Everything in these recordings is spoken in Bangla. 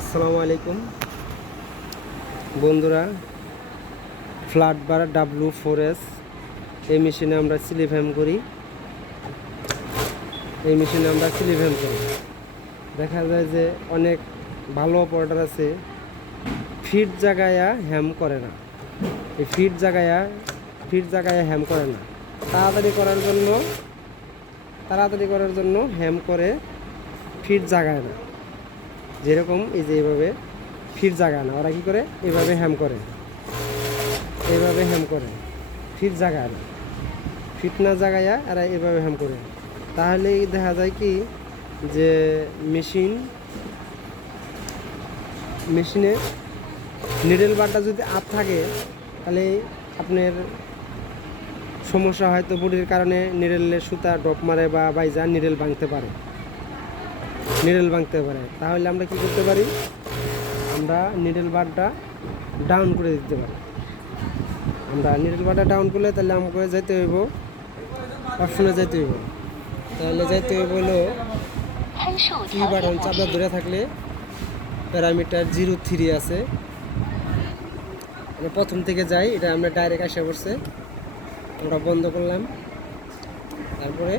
আসসালামু আলাইকুম বন্ধুরা, ফ্ল্যাট বার W4S এই মেশিনে আমরা সিলিভ্যাম করি। দেখা যায় যে অনেক ভালো অপারেটর আছে, ফিট জাগায়া হ্যাম করে না। এই ফিট জাগায়া হ্যাম করে না, তাড়াতাড়ি করার জন্য হ্যাম করে, ফিট জাগায় না। যেরকম এই যে এইভাবে ফিট জাগায় না, ওরা কী করে এইভাবে হ্যাম করে, ফিট জাগায় না। ফিট না জাগায়া এরা এভাবে হ্যাম করে। তাহলেই দেখা যায় কি যে মেশিনে নিডেল বারটা যদি আপ থাকে তাহলে আপনার সমস্যা হয়তো বডির কারণে নিডেলের সুতা ড্রপ মারে বা বাইজা নিডেল ভাঙতে পারে। তাহলে আমরা কি করতে পারি, আমরা নিডেল বারটা ডাউন করে দিতে পারি। তাহলে আমাকে যেতে হইব অপশনে তাহলে যাইতে হইব হলো কি বাটন চাপটা ধরে থাকলে প্যারামিটার 03 আছে। প্রথম থেকে যাই, এটা আমরা ডাইরেক্ট আসা পড়ছে, আমরা বন্ধ করলাম, তারপরে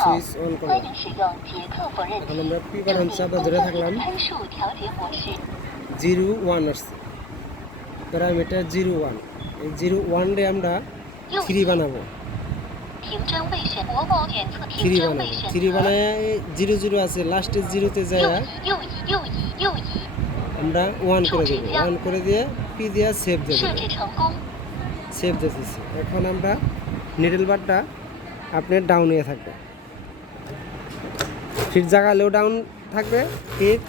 সুইচ অন করলাম। এখন আমরা পি বাটন চাপটা ধরে থাকলাম, 01 আসছে, প্যারামিটার 01। এই 01 রে আমরা 3 বানাবো। 3 বানায় 00 আছে, লাস্টের 0-তে যায় আমরা 1 করে দেবো। 1 করে দিয়ে পি দিয়ে সেভ দিয়ে দিচ্ছি। এখন আমরা নিডেল বারটা আপনার ডাউন হয়ে থাকবে, ফিট জাগালেও ডাউন থাকবে, ফিট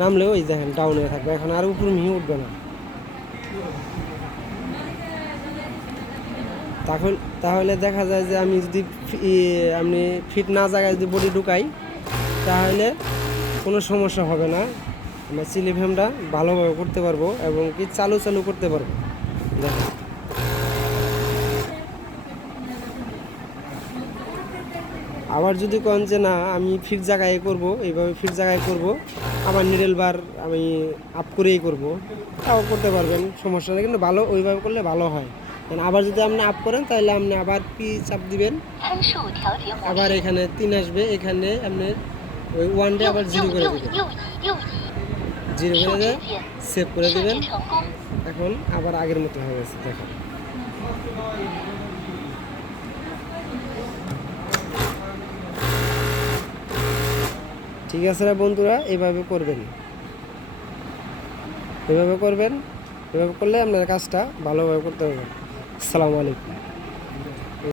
নামলেও এই দেখেন ডাউন হয়ে থাকবে। এখন আর উপর মিহি উঠবে না। তাহলে দেখা যায় যে আমি যদি ফিট না জায়গায় যদি বডি ঢুকাই তাহলে কোনো সমস্যা হবে না। আমরা সিলিভ্যামটা ভালোভাবে করতে পারবো এবং কি চালু করতে পারবো। দেখেন আবার যদি কোন যে না আমি ফিট জায়গায় করব, এইভাবে ফিট জায়গায় করব, আবার নিডেল বার আমি আপ করেই করব, তাও করতে পারবেন, সমস্যা নেই। কিন্তু ওইভাবে করলে ভালো হয়। আবার যদি আপনি আপ করেন তাহলে আপনি আবার পি চাপ দিবেন, আবার এখানে 3 আসবে, এখানে আপনি ওই 1 ডে আবার 0 করে দেবেন, সেভ করে দেবেন। এখন আবার আগের মতো হয়ে গেছে। দেখেন ঠিক আছে না বন্ধুরা, এভাবে করলে আপনার কাজটা ভালোভাবে করতে পারবেন। আসসালামু আলাইকুম।